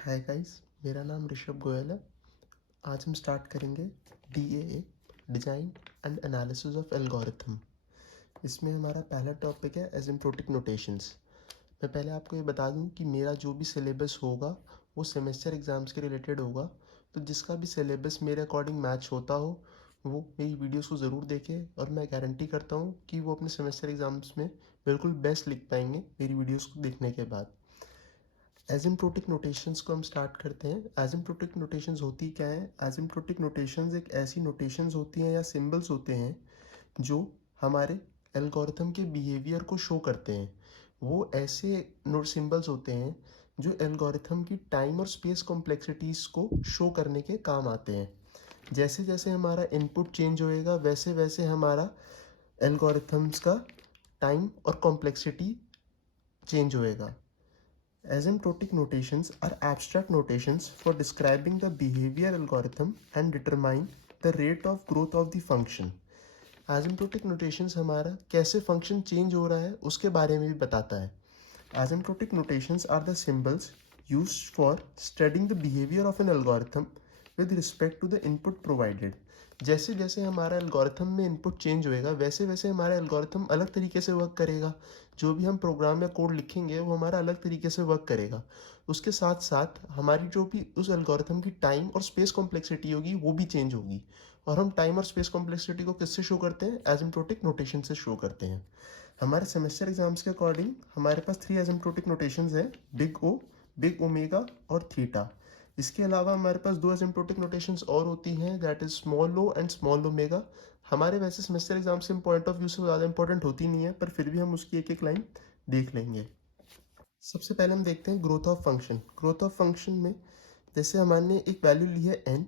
Hi guys, मेरा नाम ऋषभ गोयल है। आज हम स्टार्ट करेंगे DAA design and analysis of algorithm. इसमें हमारा पहला टॉपिक है एसिम्प्टोटिक नोटेशंस। मैं पहले आपको ये बता दूं कि मेरा जो भी सिलेबस होगा वो सेमेस्टर एग्ज़ाम्स के रिलेटेड होगा। तो जिसका भी सिलेबस मेरे अकॉर्डिंग मैच होता हो वो मेरी वीडियोस को ज़रूर देखे, और मैं गारंटी करता हूँ कि वो अपने सेमेस्टर एग्ज़ाम्स में बिल्कुल बेस्ट लिख पाएंगे मेरी वीडियोस को देखने के बाद। एसिम्प्टोटिक नोटेशंस को हम स्टार्ट करते हैं। एसिम्प्टोटिक नोटेशंस होती क्या है? एसिम्प्टोटिक नोटेशंस एक ऐसी नोटेशंस होती हैं या सिंबल्स होते हैं जो हमारे एल्गोरिथम के बिहेवियर को शो करते हैं। वो ऐसे नोट सिंबल्स होते हैं जो एल्गोरिथम की टाइम और स्पेस कॉम्प्लेक्सिटीज़ को शो करने के काम आते हैं। जैसे जैसे हमारा इनपुट चेंज होएगा वैसे वैसे हमारा एल्गोरिथम्स का टाइम और कॉम्प्लेक्सिटी चेंज होएगा। Asymptotic notations are abstract notations for describing the behavior algorithm and determine the rate of growth of the function. Asymptotic notations हमारा कैसे function change हो रहा है उसके बारे में भी बताता है। Asymptotic notations are the symbols used for studying the behavior of an algorithm with respect to the input provided. जैसे जैसे हमारा एल्गोरिथम में इनपुट चेंज होएगा वैसे वैसे हमारा एल्गोरिथम अलग तरीके से वर्क करेगा। जो भी हम प्रोग्राम या कोड लिखेंगे वो हमारा अलग तरीके से वर्क करेगा। उसके साथ साथ हमारी जो भी उस एल्गोरिथम की टाइम और स्पेस कॉम्प्लेक्सिटी होगी वो भी चेंज होगी। और हम टाइम और स्पेस कॉम्प्लेक्सिटी को किससे शो करते हैं? एसिम्प्टोटिक नोटेशन से शो करते हैं। हमारे सेमेस्टर एग्जाम्स के अकॉर्डिंग हमारे पास 3 एसिम्प्टोटिक नोटेशंस हैं, बिग ओ, बिग ओमेगा और थीटा। इसके अलावा हमारे पास 2 एसिम्प्टोटिक नोटेशंस और होती हैं, that is small o and small omega. हमारे वैसे सेमेस्टर एग्जाम्स के पॉइंट ऑफ व्यू से ज़्यादा इंपॉर्टेंट होती नहीं है, पर फिर भी हम उसकी एक एक लाइन देख लेंगे। सबसे पहले हम देखते हैं growth of function. Growth of function में जैसे हमारे एक वैल्यू ली है एन।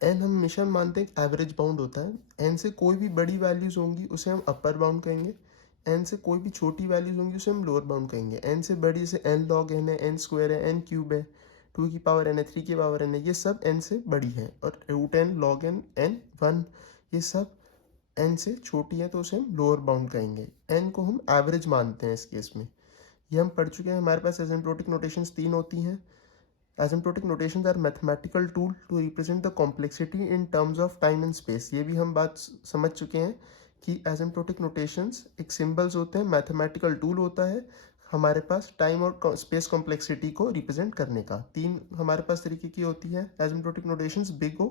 एन हम हमेशा मानते हैं एवरेज बाउंड होता है। एन से कोई भी बड़ी वैल्यूज़ होंगी उसे हम अपर बाउंड कहेंगे। एन से कोई भी छोटी वैल्यूज़ होंगी उसे हम लोअर बाउंड कहेंगे। एन से बड़ी जैसे एन लॉग एन है, एन स्क्वायर है, एन क्यूब है, 2 की पावर एन है, 3 की पावर एन है, ये सब एन से बड़ी है। और root n, log n, n one, ये सब एन से छोटी है तो उसे हम लोअर बाउंड कहेंगे। एन को हम एवरेज मानते हैं इस केस में। ये हम पढ़ चुके हैं। हमारे पास एसिम्प्टोटिक नोटेशंस 3 होती हैं। Asymptotic notations are mathematical tool to represent the complexity in terms of time and space. ये भी हम बात समझ चुके हैं कि एसिम्प्टोटिक नोटेशंस एक सिंबल्स होते हैं, मैथमेटिकल टूल होता है हमारे पास टाइम और स्पेस कॉम्प्लेक्सिटी को रिप्रेजेंट करने का। 3 हमारे पास तरीके की होती है asymptotic notations, big o,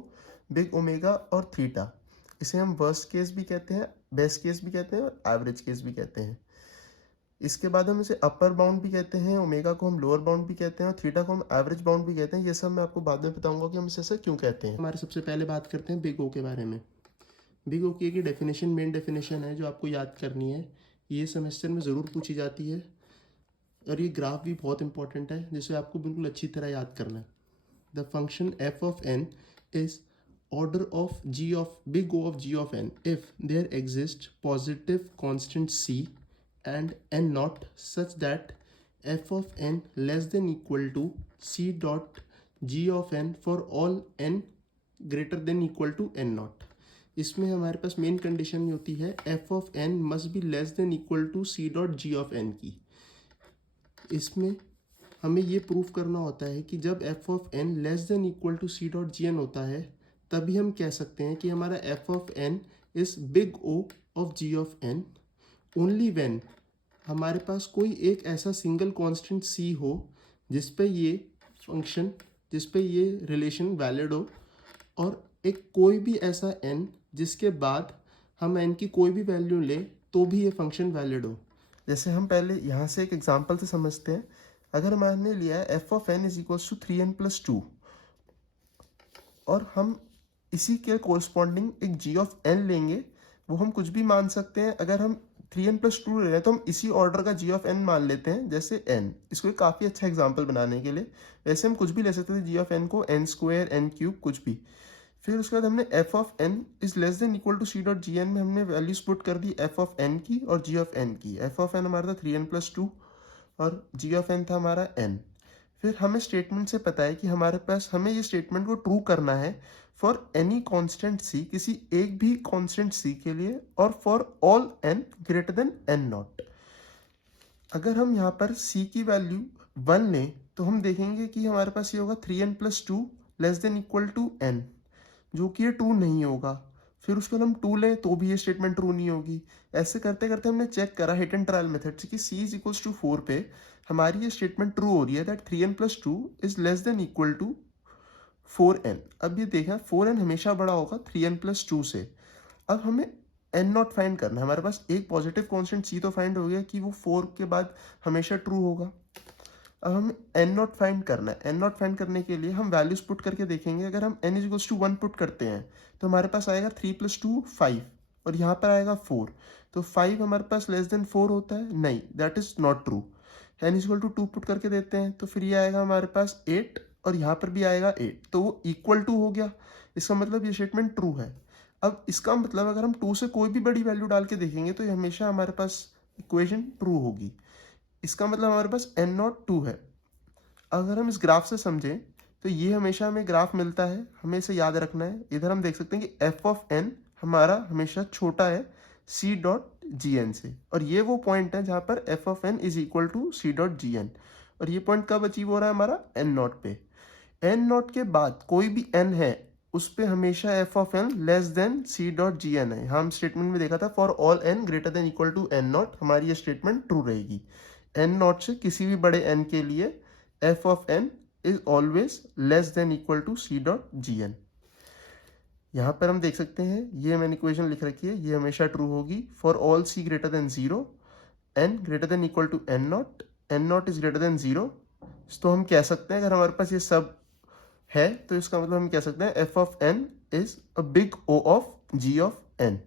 big omega और थीटा। इसे हम वर्स्ट केस भी कहते हैं, बेस्ट केस भी कहते हैं और एवरेज केस भी कहते हैं। इसके बाद हम इसे अपर बाउंड भी कहते हैं, ओमेगा को हम लोअर बाउंड भी कहते हैं और थीटा को हम एवरेज बाउंड भी कहते हैं। ये सब मैं आपको बाद में बताऊंगा कि हम इसे ऐसा क्यों कहते हैं। हमारे सबसे पहले बात करते हैं बिग ओ के बारे में। बिग ओ की एक डेफिनेशन, मेन डेफिनेशन है जो आपको याद करनी है। ये सेमेस्टर में ज़रूर पूछी जाती है और ये ग्राफ भी बहुत इंपॉर्टेंट है जिसे आपको बिल्कुल अच्छी तरह याद करना है। The function f of N is order of g of big O of g of n if there exists positive constant c and n naught such that f of n less than equal to c dot g of n for all n greater than equal to n naught। इसमें हमारे पास main condition होती है f of n must be less than equal to c dot g of n की। इसमें हमें ये proof करना होता है कि जब f of n less than equal to c dot ji n होता है तभी हम कह सकते हैं कि हमारा f of n is big O of g of n only when हमारे पास कोई एक ऐसा सिंगल कांस्टेंट c हो जिस पे ये फंक्शन, जिस पे ये रिलेशन वैलिड हो, और एक कोई भी ऐसा n जिसके बाद हम n की कोई भी वैल्यू ले तो भी ये फंक्शन वैलिड हो। जैसे हम पहले यहाँ से एक एग्जांपल से समझते हैं। अगर हमने लिया है F of N is equals to 3n+2 और हम इसी के कोरस्पॉन्डिंग एक जी ऑफ एन लेंगे, वो हम कुछ भी मान सकते हैं। अगर हम 3n+2 ले रहे हैं तो हम इसी ऑर्डर का जी ऑफ एन मान लेते हैं, जैसे n। इसको एक काफ़ी अच्छा एग्जाम्पल बनाने के लिए वैसे हम कुछ भी ले सकते थे, जी ऑफ एन को एन स्क्वायर, एन क्यूब, कुछ भी। फिर उसके बाद हमने f of N is less than equal to C dot ji n में हमने वैल्यूज पुट कर दी एफ ऑफ एन की और जी ऑफ एन की। एफ ऑफ एन हमारा था 3n+2 और जी ऑफ एन था हमारा n। फिर हमें स्टेटमेंट से पता है कि हमारे पास हमें ये स्टेटमेंट को ट्रू करना है फॉर एनी कांस्टेंट c, किसी एक भी कांस्टेंट c के लिए, और for all n greater than n not. अगर हम यहाँ पर c की वैल्यू 1 लें तो हम देखेंगे कि हमारे पास ये होगा 3n+2 less than equal to n, जो कि ये ट्रू नहीं होगा। फिर उसके बाद हम 2 लें तो भी ये स्टेटमेंट ट्रू नहीं होगी। ऐसे करते करते हमने चेक करा हिट एंड ट्रायल मेथड से कि c इज इक्वल्स टू 4 पे हमारी ये स्टेटमेंट ट्रू हो रही है that 3n+2 is less than equal to 4n। अब ये देखें 4n हमेशा बड़ा होगा 3n+2 से। अब हमें एन नॉट फाइंड करना है। हमारे पास एक पॉजिटिव कांस्टेंट c तो फाइंड हो गया कि वो 4 के बाद हमेशा ट्रू होगा। अब हमें एन नॉट फाइंड करना है। एन नॉट फाइंड करने के लिए हम वैल्यूज पुट करके देखेंगे। अगर हम n is equals to 1 put करते हैं तो हमारे पास आएगा 3+2 5 और यहाँ पर आएगा 4। तो 5 हमारे पास लेस देन 4 होता है? नहीं, that is not true. n is equal to 2 put करके देते हैं तो फिर ये आएगा हमारे पास 8 और यहाँ पर भी आएगा 8, तो वो इक्वल टू हो गया। इसका मतलब ये स्टेटमेंट ट्रू है। अब इसका मतलब अगर हम 2 से कोई भी बड़ी वैल्यू डाल के देखेंगे तो ये हमेशा हमारे पास इक्वेशन ट्रू होगी। इसका मतलब हमारे पास n नॉट 2 है। अगर हम इस ग्राफ से समझें तो ये हमेशा हमें ग्राफ मिलता है, हमें इसे याद रखना है। इधर हम देख सकते हैं कि f ऑफ n हमारा हमेशा छोटा है c डॉट जी एन से, और ये वो पॉइंट है जहाँ पर f of n is equal to c dot ji n. और ये पॉइंट कब अचीव हो रहा है हमारा? n नॉट पे। n नॉट के बाद कोई भी n है उस पे हमेशा f of n less than c dot ji n है। हम स्टेटमेंट में देखा था for all n greater than equal to n not हमारी ये स्टेटमेंट ट्रू रहेगी। n नॉट से किसी भी बड़े n के लिए f of n is always less than equal to c dot ji n. यहाँ पर हम देख सकते हैं ये मैंने इक्वेशन लिख रखी है, ये हमेशा ट्रू होगी for all c greater than 0 n greater than equal to n naught is greater than 0। तो हम कह सकते हैं अगर हमारे पास ये सब है तो इसका मतलब हम कह सकते हैं f of n is a big O of g of n।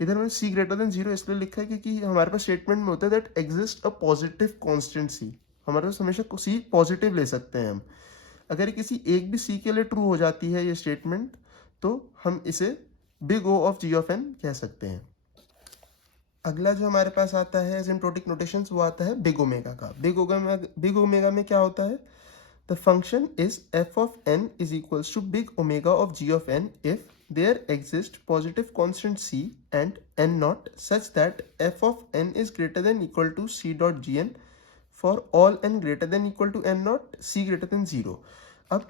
इधर मैंने c ग्रेटर देन 0 इसलिए लिखा है क्योंकि हमारे पास स्टेटमेंट में होता है that exist a positive constant c। हमारे पास हमेशा c पॉजिटिव ले सकते हैं हम। अगर किसी एक भी c के लिए ट्रू हो जाती है ये स्टेटमेंट तो हम इसे big O of g of n कह सकते हैं। अगला जो हमारे पास आता है एसिम्प्टोटिक नोटेशंस वो आता है बिग ओमेगा का। बिग ओमेगा में क्या होता है? The function is f of n is equals to big omega of g of n if there exists positive constant c and n naught such that f of n is greater than equal to c dot gn for all n greater than equal to n naught c greater than 0। अब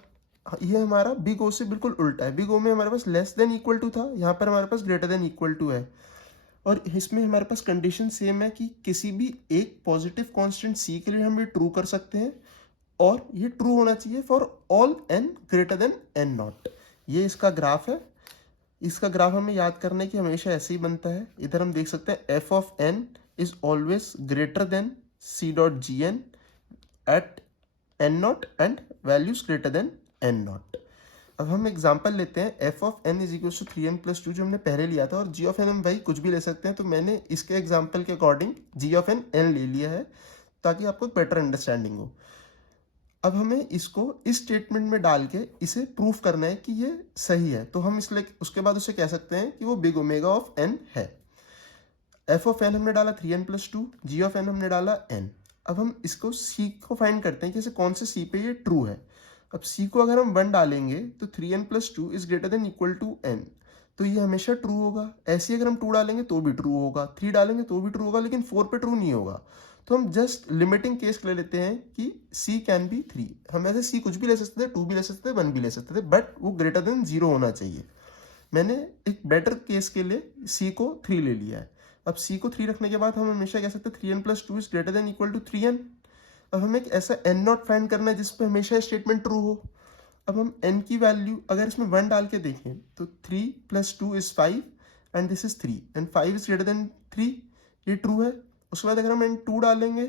ये हमारा big ओ से बिल्कुल उल्टा है। Big ओ में हमारे पास less than equal to था, यहाँ पर हमारे पास ग्रेटर देन इक्वल टू है। और इसमें हमारे पास कंडीशन सेम है कि किसी भी एक पॉजिटिव कांस्टेंट c के लिए हम ये ट्रू कर सकते हैं और ये ट्रू होना चाहिए for all n greater than n not. ये इसका ग्राफ है। इसका ग्राफ हमें याद करने की हमेशा ऐसे ही बनता है। इधर हम देख सकते हैं f of n is always greater than c dot ji n at n naught and values greater than n naught. अब हम एग्जांपल लेते हैं f of n is equal to 3n+2 जो हमने पहले लिया था, और g ऑफ n हम वही कुछ भी ले सकते हैं। तो मैंने इसके एग्जांपल के अकॉर्डिंग g ऑफ n ले लिया है ताकि आपको बेटर अंडरस्टैंडिंग हो। अब हमें इसको इस स्टेटमेंट में डाल के इसे प्रूफ करना है कि ये सही है। तो हम इसलिए उसके बाद उसे कह सकते हैं कि वो बिग ओमेगा ऑफ n है। f ऑफ n हमने डाला 3n+2, g ऑफ n हमने डाला n। अब हम इसको c को फाइंड करते हैं कि इसे कौन से c पे ये ट्रू है। अब c को अगर हम 1 डालेंगे तो 3n+2 is greater than equal to n, तो ये हमेशा ट्रू होगा। ऐसे अगर हम 2 डालेंगे तो भी ट्रू होगा, 3 डालेंगे तो भी ट्रू होगा, लेकिन 4 पे ट्रू नहीं होगा। तो हम जस्ट लिमिटिंग केस ले लेते हैं कि c कैन बी 3। हम ऐसे c कुछ भी ले सकते थे, 2 भी ले सकते थे, 1 भी ले सकते थे, बट वो ग्रेटर देन 0 होना चाहिए। मैंने एक बेटर केस के लिए c को 3 ले लिया है। अब c को 3 रखने के बाद हम हमेशा कह सकते हैं 3n+2 is greater than equal to 3n। अब हमें एक ऐसा n नॉट फाइंड करना है जिसपे हमेशा स्टेटमेंट ट्रू हो। अब हम n की वैल्यू अगर इसमें 1 डाल के देखें तो 3+2 is 5 and this is 3 and 5 is greater then 3, ये ट्रू है। उसके बाद अगर हम n2 डालेंगे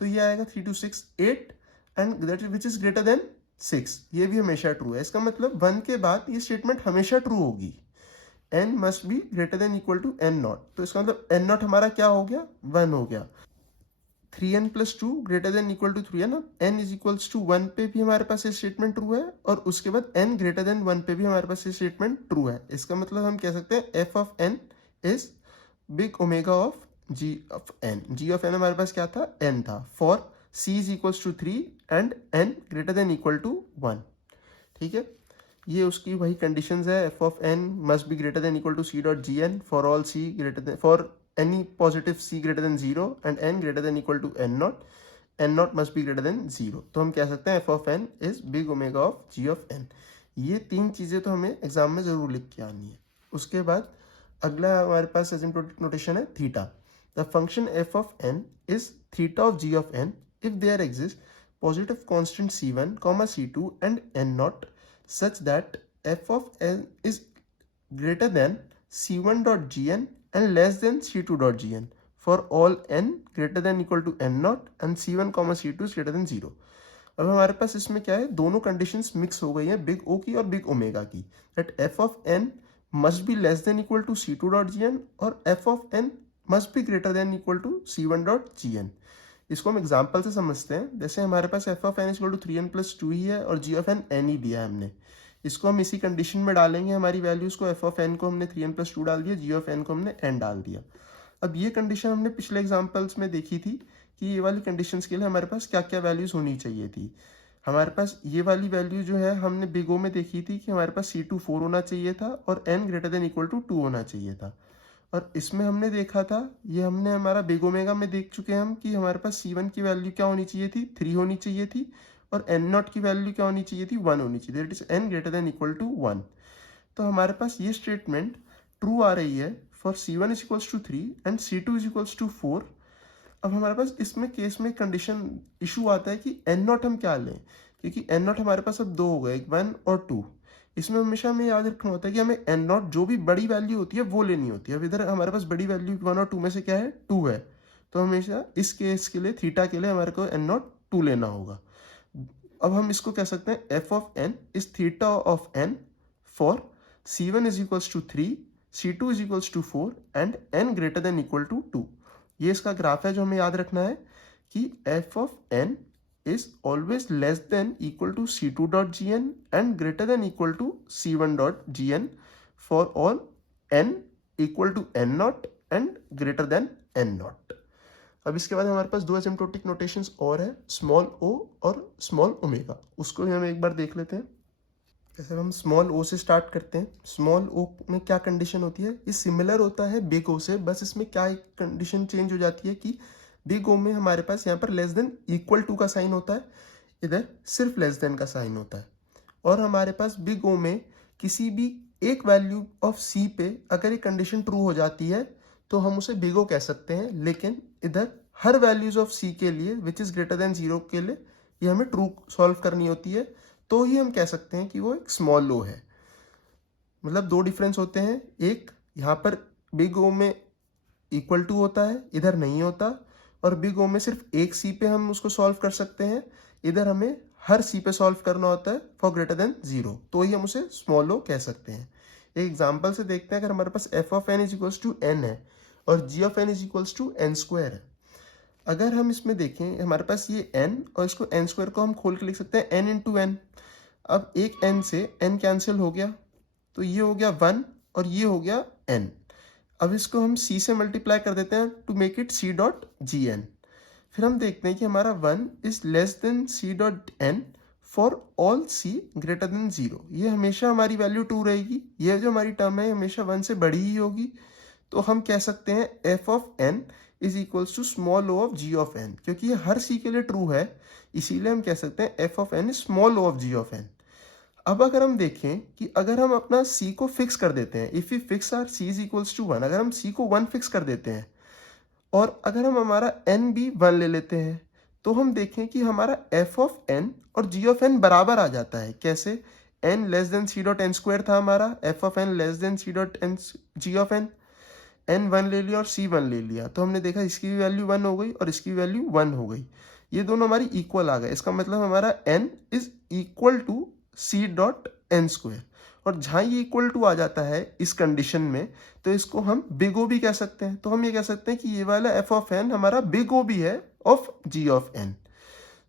तो ये आएगा 3 2 6 8 and that which is greater then 6, ये भी हमेशा ट्रू है। इसका मतलब 1 के बाद ये स्टेटमेंट हमेशा ट्रू होगी। n must be greater than equal to n naught, तो इसका मतलब n नॉट हमारा क्या हो गया? 1 हो गया। 3n+2 greater than equal to 3n। अब n इज इक्वल्स टू 1 पे भी हमारे पास ये स्टेटमेंट ट्रू है और उसके बाद n ग्रेटर देन 1 पे भी हमारे पास ये स्टेटमेंट ट्रू है। इसका मतलब हम कह सकते हैं f of n is big omega of g of n। g of n हमारे पास क्या था? n था for c is equals to 3 and n greater than equal to 1। ठीक है, ये उसकी वही कंडीशंस है। f of n must be greater than equal to c dot G N for all c greater than for any positive c greater than 0 and n greater than equal to n naught n naught must be greater than 0। तो हम कह सकते हैं F of N is big omega of ji of N. ये 3 चीज़ें तो हमें exam में ज़रूर लिख के आनी है। उसके बाद अगला हमारे पास एसिम्प्टोटिक नोटेशन है theta. The function f of N is theta of ji of N if there exist positive constant c1, c2 and n naught such that f of n is greater than c1 dot gn and less than c2 dot gn for all n greater than equal to n naught and c1, c2 is greater than 0। अब हमारे पास इसमें क्या है, दोनों conditions mix हो गई हैं, big O की और बिग ओमेगा की, that F of N must be less than equal to c2 dot gn और F of N must be greater than equal to c1 dot gn। इसको हम example से समझते हैं। जैसे हमारे पास F of N equal to 3n + 2 ही है और जी ऑफ एन एन ही दिया है हमने। इसको हम इसी कंडीशन में डालेंगे हमारी वैल्यूज को। एफ ऑफ एन को हमने 3n + 2 डाल दिया, जी ऑफ एन को हमने n डाल दिया। अब ये कंडीशन हमने पिछले एग्जाम्पल्स में देखी थी कि ये वाली कंडीशंस के लिए हमारे पास क्या क्या वैल्यूज होनी चाहिए थी। हमारे पास ये वाली वैल्यू जो है हमने बिग ओ में देखी थी कि हमारे पास c2 4 होना चाहिए था और n greater than equal to 2 होना चाहिए था। और इसमें हमने देखा था, ये हमने हमारा बिग ओमेगा में देख चुके हैं हम कि हमारे पास c1 की वैल्यू क्या होनी चाहिए थी, 3 होनी चाहिए थी और n नॉट की वैल्यू क्या होनी चाहिए थी, 1 होनी चाहिए, that is n greater than equal to 1। तो हमारे पास ये स्टेटमेंट ट्रू आ रही है for c1 is equals to 3 and c2 is equals to 4। अब हमारे पास इसमें केस में कंडीशन इशू आता है कि n नॉट हम क्या लें, क्योंकि n नॉट हमारे पास अब दो हो गए, 1 और 2। इसमें हमेशा हमें याद रखना होता है कि हमें n नॉट जो भी बड़ी वैल्यू होती है वो लेनी होती है। अब इधर हमारे पास बड़ी वैल्यू 1 और 2 में से क्या है, 2 है। तो हमेशा इस केस के लिए थीटा के लिए हमारे को n नॉट 2 लेना होगा। अब हम इसको कह सकते हैं F of N is theta of N for c1 is equals to 3, c2 is equals to 4 and n greater than equal to 2। ये इसका ग्राफ है जो हमें याद रखना है कि f of n is always less than equal to c2 dot gn and greater than equal to c1 dot gn for all n equal to n naught and greater than n naught। अब इसके बाद हमारे पास दो asymptotic notations और है, small o और small omega. उसको भी हम एक बार देख लेते हैं। जैसे हम स्मॉल o से स्टार्ट करते हैं। स्मॉल o में क्या कंडीशन होती है, ये सिमिलर होता है बिग o से, बस इसमें क्या एक कंडीशन चेंज हो जाती है कि बिग ओ में हमारे पास यहाँ पर लेस देन इक्वल टू का साइन होता है, इधर सिर्फ लेस देन का साइन होता है। और हमारे पास बिग ओ में किसी भी एक वैल्यू ऑफ सी पे अगर ये कंडीशन ट्रू हो जाती है तो हम उसे बिग ओ कह सकते हैं, लेकिन इधर हर वैल्यूज ऑफ सी के लिए विच इज ग्रेटर देन 0 के लिए ये हमें ट्रू सॉल्व करनी होती है, तो ही हम कह सकते हैं कि वो एक स्मॉल ओ है। मतलब दो डिफरेंस होते हैं, एक यहाँ पर बिग ओ में इक्वल टू होता है, इधर नहीं होता, और बिग ओ में सिर्फ एक सी पे हम उसको सॉल्व कर सकते हैं, इधर हमें हर सी पे सॉल्व करना होता है फॉर ग्रेटर देन 0, तो ही हम उसे स्मॉल ओ कह सकते हैं। एक एग्जांपल से देखते हैं। अगर हमारे पास F of N is equals to N है और G of N is equals to N square है। अगर हम इसमें देखें हमारे पास ये n और इसको n स्क्वायर को हम खोल के लिख सकते हैं n इंटू एन। अब एक n से n कैंसिल हो गया तो ये हो गया 1 और ये हो गया n। अब इसको हम c से मल्टीप्लाई कर देते हैं to make it c dot ji n. फिर हम देखते हैं कि हमारा 1 is less than c dot n for all c greater than 0। ये हमेशा हमारी वैल्यू 2 रहेगी, ये जो हमारी टर्म है हमेशा 1 से बड़ी ही होगी। तो हम कह सकते हैं f of n is equals to small o of g of n, क्योंकि ये हर c के लिए ट्रू है, इसीलिए हम कह सकते हैं f of n is small o of g of n। अब अगर हम देखें कि अगर हम अपना c को फिक्स कर देते हैं, if we fix our c is equals to 1, अगर हम c को 1 फिक्स कर देते हैं और अगर हम हमारा n भी 1 ले लेते हैं, तो हम देखें कि हमारा f ऑफ n और g ऑफ n बराबर आ जाता है। कैसे, n less than c dot N square था हमारा, f of n less than c dot N g of n, n 1 ले लिया और c 1 ले लिया, तो हमने देखा इसकी भी वैल्यू 1 हो गई और इसकी वैल्यू 1 हो गई, ये दोनों हमारी इक्वल आ गए। इसका मतलब हमारा n is equal to c dot N square, और जहाँ ये इक्वल टू आ जाता है इस कंडीशन में तो इसको हम बिग ओ भी कह सकते हैं। तो हम ये कह सकते हैं कि ये वाला एफ ऑफ एन हमारा बिग ओ भी है ऑफ जी ऑफ एन।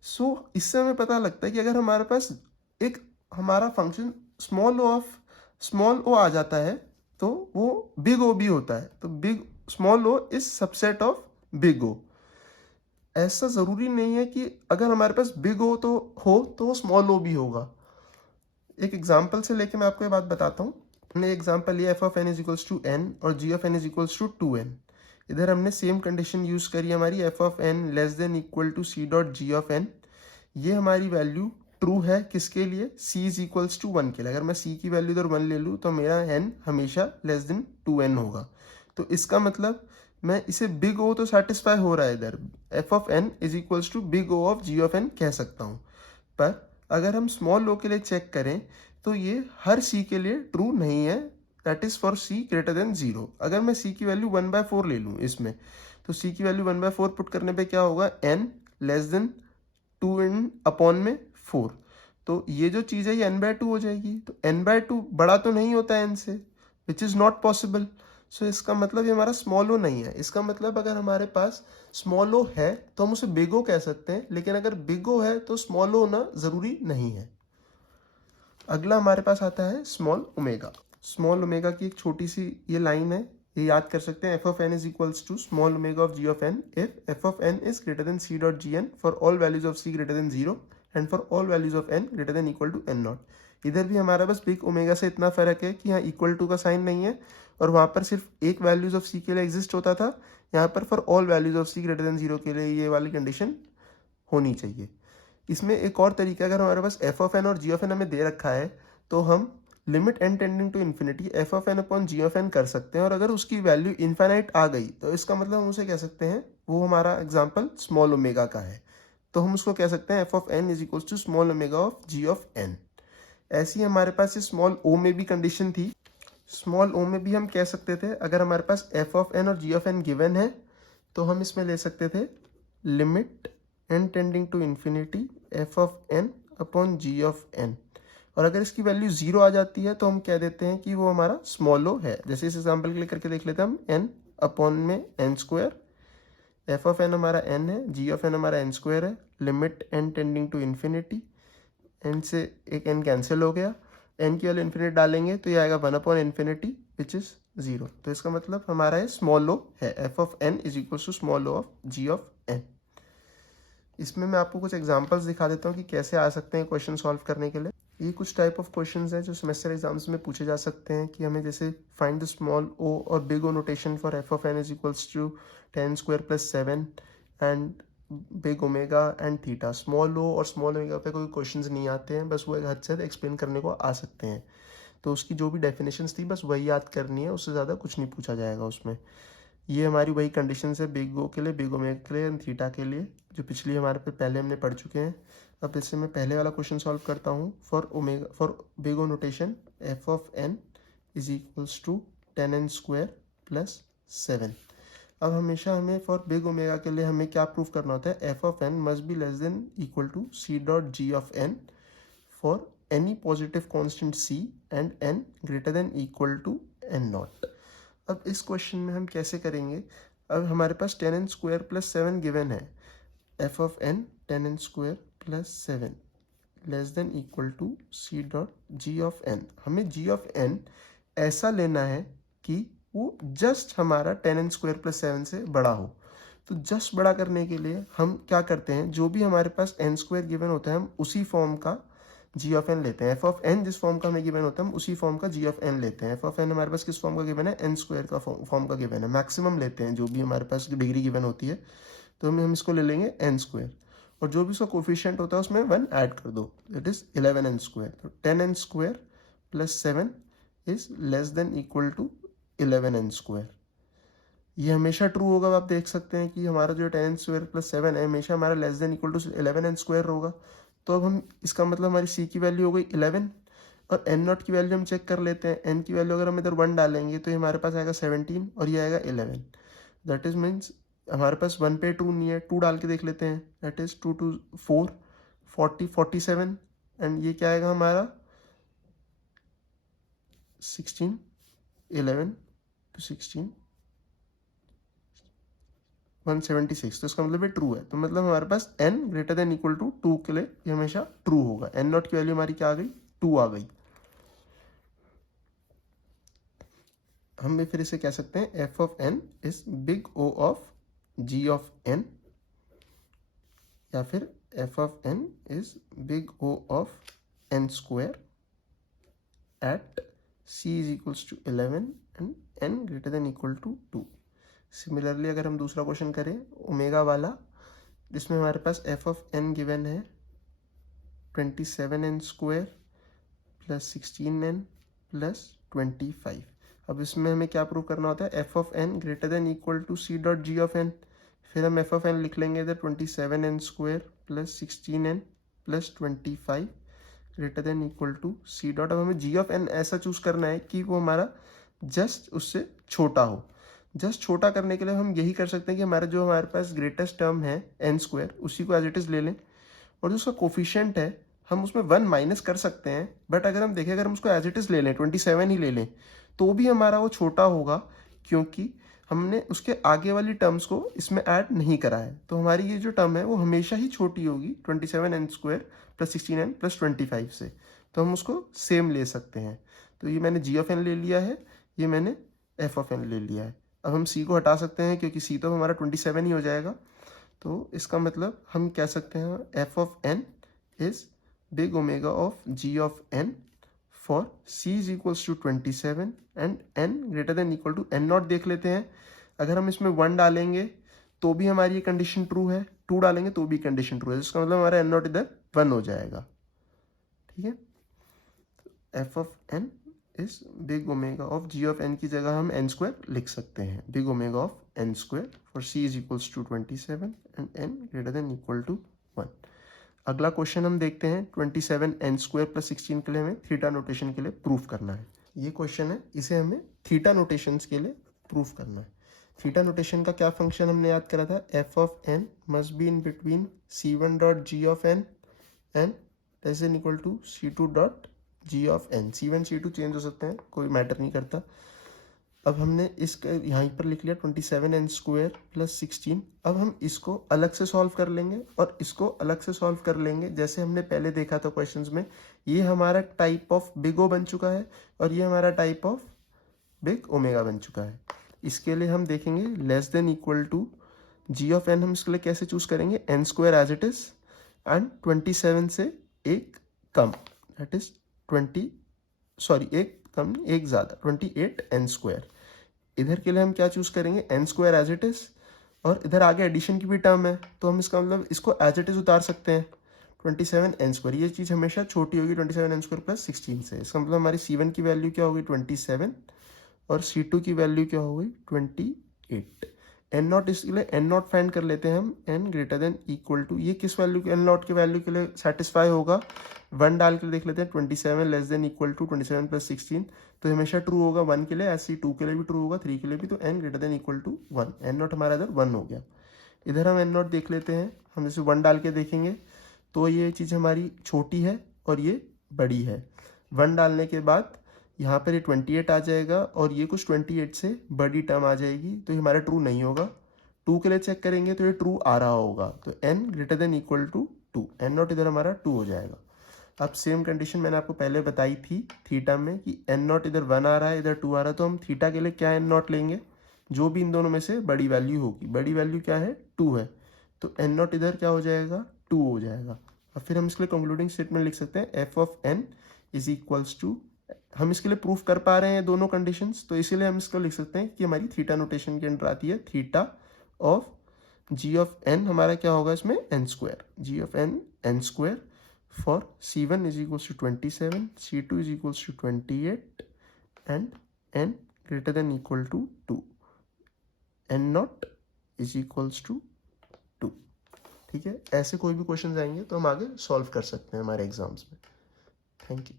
सो इससे हमें पता लगता है कि अगर हमारे पास एक हमारा फंक्शन स्मॉल ओ आ जाता है तो वो बिग ओ भी होता है। तो big small o is subset of big O. ऐसा ज़रूरी नहीं है कि अगर हमारे पास बिग ओ तो हो तो वो स्मॉल ओ भी होगा। एक एग्जाम्पल से लेके मैं आपको ये बात बताता हूँ। हमने एग्जाम्पल लिया F of N is equals to N और G of N is equals to 2n। इधर हमने सेम कंडीशन यूज करी हमारी F of N less than equal to C dot G of N. ये हमारी वैल्यू ट्रू है किसके लिए, c इज इक्वल्स टू 1 के लिए। अगर मैं c की वैल्यू इधर 1 ले लूँ तो मेरा n हमेशा लेस देन 2n होगा। तो इसका मतलब मैं इसे बिग ओ तो सेटिस्फाई हो रहा है इधर, f of n is equals to big O of g of n कह सकता हूँ। पर अगर हम स्मॉल ओ के लिए चेक करें तो ये हर c के लिए ट्रू नहीं है, that is for c greater than 0। अगर मैं c की वैल्यू 1/4 ले लूँ इसमें, तो c की वैल्यू 1/4 पुट करने पे क्या होगा, n less then 2n upon में 4। तो ये जो चीज़ है ये n/2 हो जाएगी। तो n/2 बड़ा तो नहीं होता है n से, विच इज़ नॉट पॉसिबल। सो इसका मतलब ये हमारा स्मॉल ओ नहीं है। इसका मतलब अगर हमारे पास स्मॉल ओ है तो हम उसे बिग ओ कह सकते हैं, लेकिन अगर बिग ओ है तो स्मॉल ओ होना ज़रूरी नहीं है। अगला हमारे पास आता है स्मॉल ओमेगा। स्मॉल ओमेगा की एक छोटी सी ये लाइन है, ये याद कर सकते हैं, F of N is equals to small omega of ji of N if F of N is greater than C dot G N for all values of C greater than 0 and for all values of N greater than equal to N naught. इधर भी हमारा बस big omega से इतना फर्क है कि यहाँ इक्वल टू का साइन नहीं है और वहाँ पर सिर्फ एक वैल्यूज ऑफ सी के लिए एग्जिस्ट होता था, यहाँ पर for all values of C greater than 0 के लिए ये वाली कंडीशन होनी चाहिए। इसमें एक और तरीका, अगर हमारे पास एफ ऑफ एन और जी ऑफ एन हमें दे रखा है तो हम limit N tending to infinity F of N upon G of N कर सकते हैं, और अगर उसकी वैल्यू इनफाइनाइट आ गई तो इसका मतलब हम उसे कह सकते हैं, वो हमारा एग्जांपल स्मॉल ओमेगा का है, तो हम उसको कह सकते हैं F of N is equal to small omega of ji of N. ऐसी हमारे पास ये स्मॉल ओ में भी कंडीशन थी। स्मॉल ओ में भी हम कह सकते थे, अगर हमारे पास एफ ऑफ एन और जी ऑफ एन गिवन है तो हम इसमें ले सकते थे limit N tending to infinity F of N upon G of N, और अगर इसकी वैल्यू 0 आ जाती है तो हम कह देते हैं कि वो हमारा स्मॉल ओ है। जैसे इस एग्जांपल के लिए करके देख लेते हैं हम, n अपॉन में n square, F of N हमारा n है, जी ऑफ एन हमारा n स्क्वायर है, limit n tending to infinity, n से एक n कैंसिल हो गया, n की वैल्यू इन्फिनिटी डालेंगे तो ये आएगा 1 अपॉन इन्फिनिटी विच इज 0। तो इसका मतलब हमारा ये स्मॉल ओ है, F of N is equal to small o of ji of N. इसमें मैं आपको कुछ एग्जांपल्स दिखा देता हूँ कि कैसे आ सकते हैं क्वेश्चन सॉल्व करने के लिए। ये कुछ टाइप ऑफ क्वेश्चंस हैं जो सेमेस्टर एग्जाम्स में पूछे जा सकते हैं, कि हमें जैसे फाइंड द स्मॉल ओ और big O notation for F of N is equals to 10 square plus 7 and big omega and theta. Small O और स्मॉल ओमेगा पे कोई क्वेश्चंस नहीं आते हैं, बस वो एक हद से एक्सप्लेन करने को आ सकते हैं। तो उसकी जो भी डेफिनेशंस थी बस वही याद करनी है, उससे ज़्यादा कुछ नहीं पूछा जाएगा उसमें। ये हमारी वही कंडीशन है बिग ओ के लिए, बिग ओमेगा के लिए एंड थीटा के लिए, जो पिछली हमारे पे पहले हमने पढ़ चुके हैं। अब इससे मैं पहले वाला क्वेश्चन सॉल्व करता हूँ। For omega, for big O notation F of N is equals to 10n square plus 7। अब हमेशा हमें फॉर बिग ओमेगा के लिए हमें क्या प्रूफ करना होता है, F of N must be less than equal to C dot G of N for any positive constant C and N greater than equal to N naught. अब इस question में हम कैसे करेंगे, अब हमारे पास 10n स्क्वायर प्लस 7 गिवन है, F of N 10n square plus 7 less than equal to C dot G of N. हमें जी ऑफ एन ऐसा लेना है कि वो जस्ट हमारा 10n स्क्वायर प्लस 7 से बड़ा हो। तो जस्ट बड़ा करने के लिए हम क्या करते हैं, जो भी हमारे पास n स्क्वायर गिवन होता है हम उसी फॉर्म का जी ऑफ एन लेते हैं। एफ ऑफ एन जिस फॉर्म का हमें गिवन होता है हम उसी फॉर्म का जी ऑफ एन लेते हैं। एफ ऑफ एन हमारे पास किस फॉर्म का गिवन है, एन स्क्वायर का फॉर्म का गिवन है। मैक्सिमम लेते हैं जो भी हमारे पास डिग्री गिवन होती है, तो हम इसको ले लेंगे एन स्क्वायर, और जो भी उसका कोफिशिएंट होता है उसमें 1 ऐड कर दो, इट इज 11n स्क्वायर। तो 10n square plus 7 is less than equal to 11n square. ये हमेशा ट्रू होगा। आप देख सकते हैं कि हमारा जो 10n स्क्वायर प्लस 7 है हमेशा हमारा less than equal to 11n square होगा। तो अब हम, इसका मतलब हमारी c की वैल्यू हो गई 11, और n नॉट की वैल्यू हम चेक कर लेते हैं। n की वैल्यू अगर हम इधर 1 डालेंगे तो ये हमारे पास आएगा 17 और ये आएगा 11। दैट इज मीन्स हमारे पास 1 पे 2 नहीं है, 2 डाल के देख लेते हैं। दैट इज 2 2 4 40 47 एंड ये क्या आएगा हमारा 16 11 to 16 176। तो इसका मतलब ये ट्रू है। तो मतलब हमारे पास n greater than equal to 2 के लिए ये हमेशा ट्रू होगा। n नॉट की वैल्यू हमारी क्या आ गई, 2 आ गई। हम फिर इसे कह सकते हैं f of n is big O of g of n, या फिर f of n is big O of n square at c is equals to 11 and n greater than equal to 2। Similarly अगर हम दूसरा question करें omega वाला, जिसमें हमारे पास एफ ऑफ एन गिवन है 27n square plus 16n plus 25। अब इसमें हमें क्या प्रूव करना होता है, F of N greater than equal to C dot G of N. फिर हम एफ ऑफ एन लिख लेंगे इधर 27n square plus 16n plus 25 greater than equal to C dot. अब हमें जी ऑफ एन ऐसा चूज करना है कि वो हमारा जस्ट उससे छोटा हो। जस्ट छोटा करने के लिए हम यही कर सकते हैं कि हमारे पास ग्रेटेस्ट टर्म है एन स्क्वायर, उसी को एज इट इज ले लें, और जो उसका कोफिशिएंट है हम उसमें 1 माइनस कर सकते हैं। बट अगर हम देखें, अगर हम उसको एज इट इज ले लें 27 ही ले लें, तो भी हमारा वो छोटा होगा, क्योंकि हमने उसके आगे वाली टर्म्स को इसमें ऐड नहीं करा है। तो हमारी ये जो टर्म है वो हमेशा ही छोटी होगी 27n square plus 16n plus 25 से। तो हम उसको सेम ले सकते हैं। तो ये मैंने जी ऑफ एन ले लिया है, ये मैंने एफ ऑफ एन ले लिया है। अब हम सी को हटा सकते हैं, क्योंकि सी तो हमारा 27 ही हो जाएगा। तो इसका मतलब हम कह सकते हैं F of N is big omega of ji of N for c is equals to 27 and n greater than equal to n naught. देख लेते हैं, अगर हम इसमें 1 डालेंगे तो भी हमारी ये कंडीशन ट्रू है, 2 डालेंगे तो भी कंडीशन ट्रू है, जिसका मतलब हमारा n नॉट इधर 1 हो जाएगा। ठीक है, F of N is big omega of ji of N की जगह हम n स्क्वायर लिख सकते हैं, big omega of n square for c is equals to 27 and n greater than equal to 1। अगला क्वेश्चन हम देखते हैं 27n स्क्वायर प्लस 16 के लिए हमें थीटा नोटेशन के लिए प्रूफ करना है। ये क्वेश्चन है, इसे हमें थीटा नोटेशंस के लिए प्रूफ करना है। थीटा नोटेशन का क्या फंक्शन हमने याद करा था, F of N must be in between c1 dot G of N and less than equal to c2 dot G of N. c1 c2 change हो सकते हैं, कोई मैटर नहीं करता। अब हमने इसका यहाँ पर लिख लिया 27n स्क्वायर प्लस 16। अब हम इसको अलग से सॉल्व कर लेंगे और इसको अलग से सॉल्व कर लेंगे, जैसे हमने पहले देखा था क्वेश्चंस में। ये हमारा टाइप ऑफ बिग ओ बन चुका है और ये हमारा टाइप ऑफ बिग ओमेगा बन चुका है। इसके लिए हम देखेंगे less than equal to G of N, हम इसके लिए कैसे चूज करेंगे, N square as it is and 27 से एक कम, दैट इज एक ज़्यादा 28n स्क्वायर। इधर के लिए हम क्या चूज करेंगे, n square as it is, और इधर आगे एडिशन की भी टर्म है तो हम इसका मतलब इसको एज इट इज उतार सकते हैं 27n स्क्वायर। ये चीज़ हमेशा छोटी होगी 27n स्क्वायर प्लस 16 से। इसका मतलब हमारी c1 की वैल्यू क्या होगी 27 और c2 की वैल्यू क्या होगी 28। एन नॉट, इसके लिए एन नॉट फाइंड कर लेते हैं हम, N greater than equal to, ये किस वैल्यू के, एन नॉट के वैल्यू के लिए सेटिस्फाई होगा, 1 डाल के देख लेते हैं 27 less than equal to 27 plus 16, तो हमेशा ट्रू होगा 1 के लिए, ऐसे 2 के लिए भी ट्रू होगा, 3 के लिए भी। तो N greater than equal to 1, N naught हमारा इधर 1 हो गया। इधर हम एन नॉट देख लेते हैं, हम जैसे 1 डाल के देखेंगे तो ये चीज़ हमारी छोटी है और ये बड़ी है। 1 डालने के बाद यहाँ पर ये 28 आ जाएगा और ये कुछ 28 से बड़ी टर्म आ जाएगी, तो ये हमारा ट्रू नहीं होगा। 2 के लिए चेक करेंगे तो ये ट्रू आ रहा होगा, तो n greater than equal to 2, N naught इधर हमारा 2 हो जाएगा। अब सेम कंडीशन मैंने आपको पहले बताई थी थीटा में कि एन नॉट इधर 1 आ रहा है, इधर 2 आ रहा है, तो हम थीटा के लिए क्या एन नॉट लेंगे, जो भी इन दोनों में से बड़ी वैल्यू होगी। बड़ी वैल्यू क्या है 2 है, तो एन नॉट इधर क्या हो जाएगा 2 हो जाएगा। और फिर हम इसके लिए कंक्लूडिंग स्टेटमेंट लिख सकते हैं F of N is equals to, हम इसके लिए प्रूफ कर पा रहे हैं दोनों कंडीशंस, तो इसीलिए हम इसको लिख सकते हैं कि हमारी थीटा नोटेशन के अंडर आती है theta of ji of N, हमारा क्या होगा इसमें N square, G of N N square for c1 is equals to 27, c2 is equals to 28 and n greater than equal to 2, n naught is equals to 2। ठीक है, ऐसे कोई भी question आएंगे तो हम आगे सॉल्व कर सकते हैं हमारे एग्जाम्स में। Thank you.